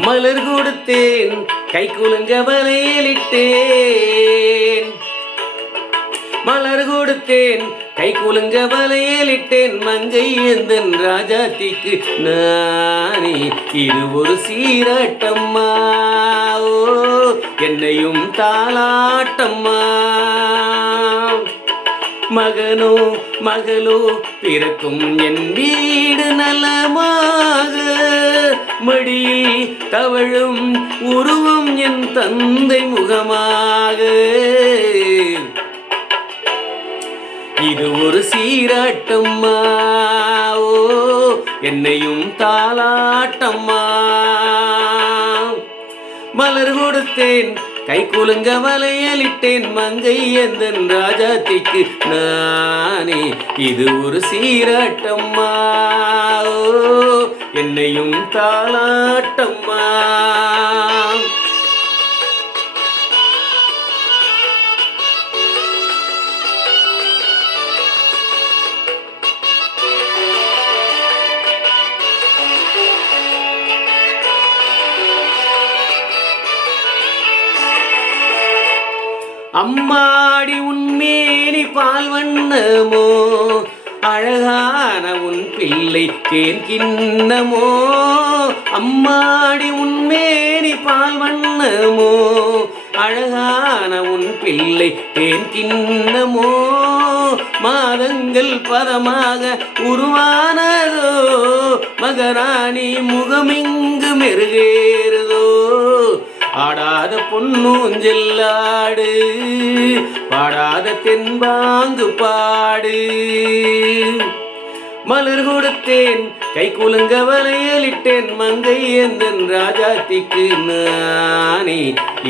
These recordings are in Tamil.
மலர் கொடுத்தேன் கை குலுங்க வலையலிட்டேன். மலர் கொடுத்தேன் கை குலுங்க வலையலிட்டேன். மங்கை எந்தன் ராஜாத்திக்கு நானே இது ஒரு சீராட்டம்மா. ஓ என்னையும் தாலாட்டம்மா. மகனோ மகளோ பிறக்கும் என் வீடு நலமாக. மடியில் தவழும் உருவம் என் தந்தை முகமாக. இது ஒரு சீராட்டம்மா. ஓ என்னையும் தாலாட்டம்மா. மலர் கொடுத்தேன் கை குலுங்க வலையலிட்டேன். மங்கை எந்தன் ராஜாத்திக்கு நானே இது ஒரு சீராட்டம்மா. ஓ என்னையும் தாலாட்டம்மா. அம்மாடி உன்மேனி பால் வண்ணமோ. அழகான உன் பிள்ளை தேன் கிண்ணமோ. அம்மாடி உன்மேனி பால் வண்ணமோ. அழகான உன் பிள்ளை தேன் கிண்ணமோ. மாதங்கள் பதமாக உருவானதோ. மகராணி முகமிங்கு மெருகேறுதோ. ஆடாத பொன்னூஞ்செல்லாடு பாடாத தென்பாங்கு பாடு. மலர் கொடுத்தேன் கை குலுங்க வலையலிட்டேன். மங்கை எந்தன் ராஜாத்திக்கு நானே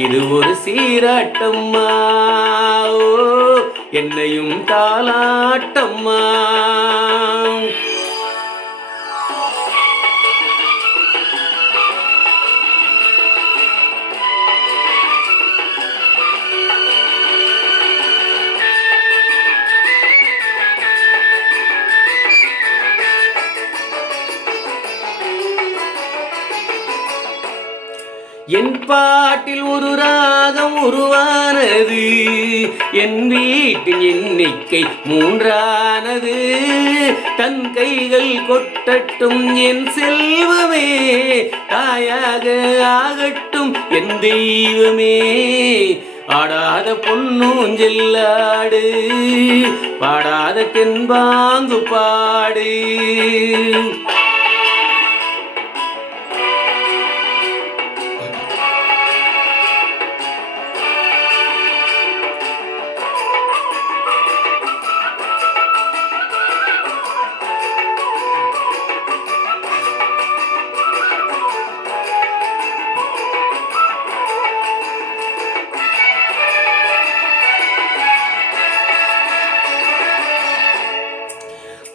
இது ஒரு சீராட்டம்மா. ஓ என்னையும் தாலாட்டம்மா. என் பாட்டில் ஒரு ராகம் உருவானது. என் வீட்டின் எண்ணிக்கை 3ஆனது. தன் கைகள் கொட்டட்டும் என் செல்வமே. தாயாக ஆகட்டும் என் தெய்வமே. ஆடாத பொன்னூஞ்செல்லாடு பாடாத தென்பாங்கு பாடு.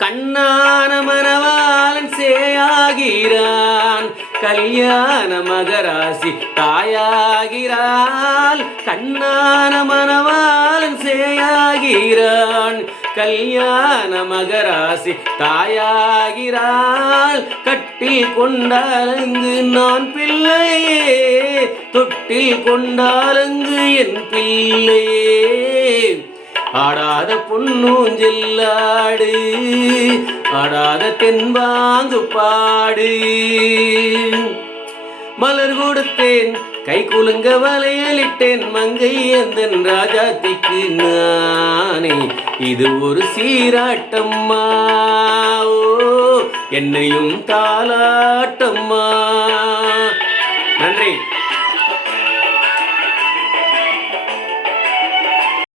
கண்ணான மணவாளன் சேயாகிறான். கல்யாண மகராசி தாயாகிறாள். கண்ணான மணவாளன் சேயாகிறான். கல்யாண மகராசி தாயாகிறாள். கட்டில் கொண்டாலங்கு நான் பிள்ளையே. தொட்டில் கொண்டாலங்கு என் பிள்ளையே. ஆடாத பொன்னூஞ்செல்லாடு ஆடாத தென்பாங்கு பாடு. மலர் கொடுத்தேன் கை குலுங்க வலையலிட்டேன். மங்கை எந்தன் ராஜாத்திக்கு நானே இது ஒரு சீராட்டம்மா. ஓ என்னையும் தாலாட்டம்மா. நன்றி.